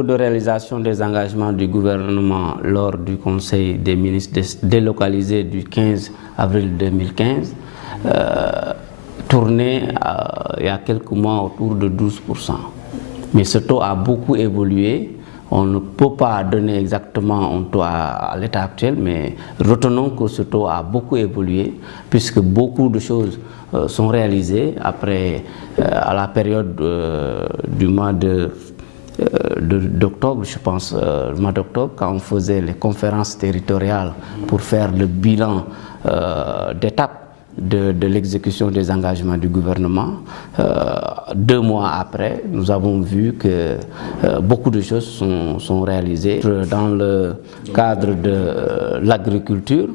taux de réalisation des engagements du gouvernement lors du Conseil des ministres délocalisé du 15 avril 2015 tournait il y a quelques mois autour de 12%. Mais ce taux a beaucoup évolué. On ne peut pas donner exactement un taux à l'état actuel, mais retenons que ce taux a beaucoup évolué puisque beaucoup de choses sont réalisées après, à la période du mois d'octobre, je pense, le mois d'octobre, quand on faisait les conférences territoriales pour faire le bilan d'étape de l'exécution des engagements du gouvernement. 2 mois après, nous avons vu que beaucoup de choses sont réalisées. Dans le cadre de l'agriculture,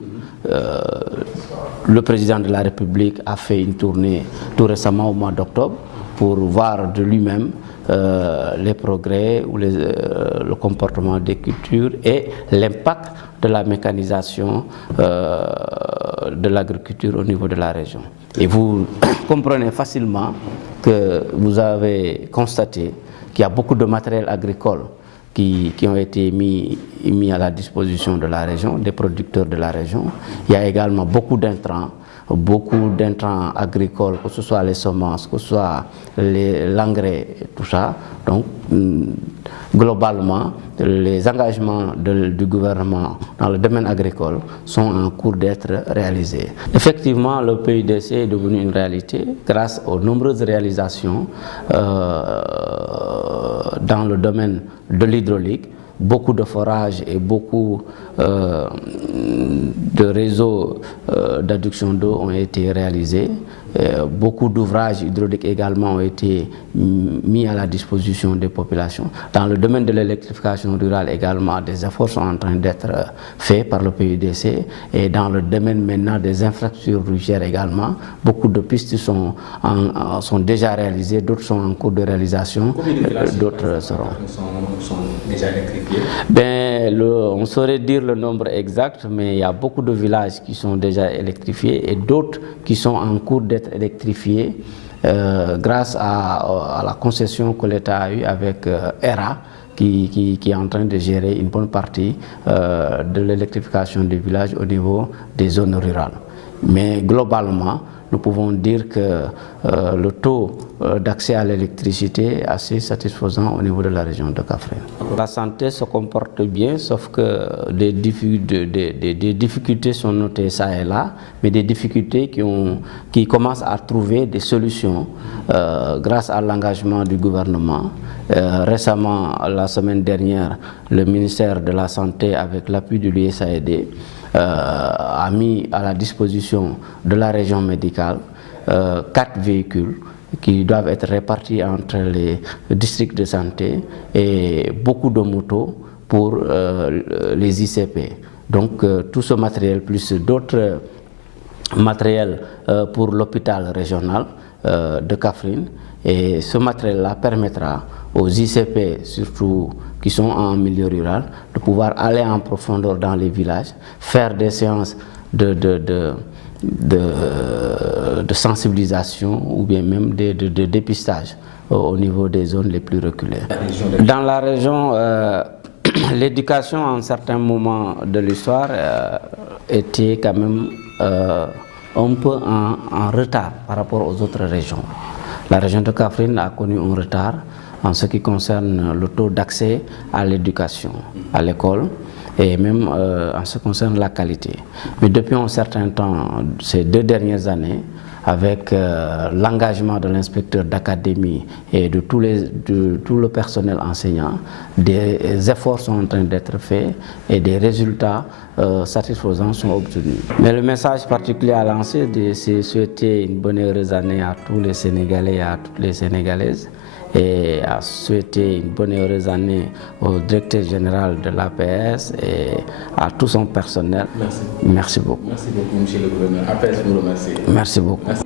le président de la République a fait une tournée tout récemment au mois d'octobre pour voir de lui-même les progrès ou le comportement des cultures et l'impact de la mécanisation de l'agriculture au niveau de la région. Et vous comprenez facilement que vous avez constaté qu'il y a beaucoup de matériel agricole qui ont été mis à la disposition de la région, des producteurs de la région. Il y a également beaucoup d'intrants agricoles, que ce soit les semences, que ce soit l'engrais, tout ça. Donc, globalement, les engagements du gouvernement dans le domaine agricole sont en cours d'être réalisés. Effectivement, le PUDC est devenu une réalité grâce aux nombreuses réalisations dans le domaine de l'hydraulique. Beaucoup de forages et beaucoup de réseaux d'adduction d'eau ont été réalisés. Beaucoup d'ouvrages hydrauliques également ont été mis à la disposition des populations. Dans le domaine de l'électrification rurale également, des efforts sont en train d'être faits par le PUDC. Et dans le domaine maintenant des infrastructures routières également, beaucoup de pistes sont déjà réalisées, d'autres sont en cours de réalisation, d'autres seront déjà électrifiés. On saurait dire le nombre exact, mais il y a beaucoup de villages qui sont déjà électrifiés et d'autres qui sont en cours d'être électrifiés grâce à la concession que l'État a eue avec ERA qui est en train de gérer une bonne partie de l'électrification des villages au niveau des zones rurales. Mais globalement, nous pouvons dire que le taux d'accès à l'électricité est assez satisfaisant au niveau de la région de Kaffrine. La santé se comporte bien, sauf que des difficultés sont notées ça et là, mais des difficultés qui commencent à trouver des solutions grâce à l'engagement du gouvernement. Récemment, la semaine dernière, le ministère de la Santé, avec l'appui de l'USAID, a mis à la disposition de la région médicale 4 véhicules qui doivent être répartis entre les districts de santé et beaucoup de motos pour les ICP. Donc tout ce matériel plus d'autres matériels pour l'hôpital régional de Kaffrine, et ce matériel-là permettra aux ICP, surtout qui sont en milieu rural, de pouvoir aller en profondeur dans les villages, faire des séances de sensibilisation ou bien même de dépistage au niveau des zones les plus reculées. Dans la région, l'éducation à un certain moment de l'histoire était quand même un peu en retard par rapport aux autres régions. La région de Kaffrine a connu un retard en ce qui concerne le taux d'accès à l'éducation, à l'école, et même en ce qui concerne la qualité. Mais depuis un certain temps, ces 2 dernières années, avec l'engagement de l'inspecteur d'académie et de tout le personnel enseignant, des efforts sont en train d'être faits et des résultats satisfaisants sont obtenus. Mais le message particulier à lancer, c'est souhaiter une bonne et heureuse année à tous les Sénégalais et à toutes les Sénégalaises, et à souhaiter une bonne et heureuse année au directeur général de l'APS et à tout son personnel. Merci. Merci beaucoup. Merci beaucoup, monsieur le gouverneur. Après, je vous remercie. Merci beaucoup. Merci.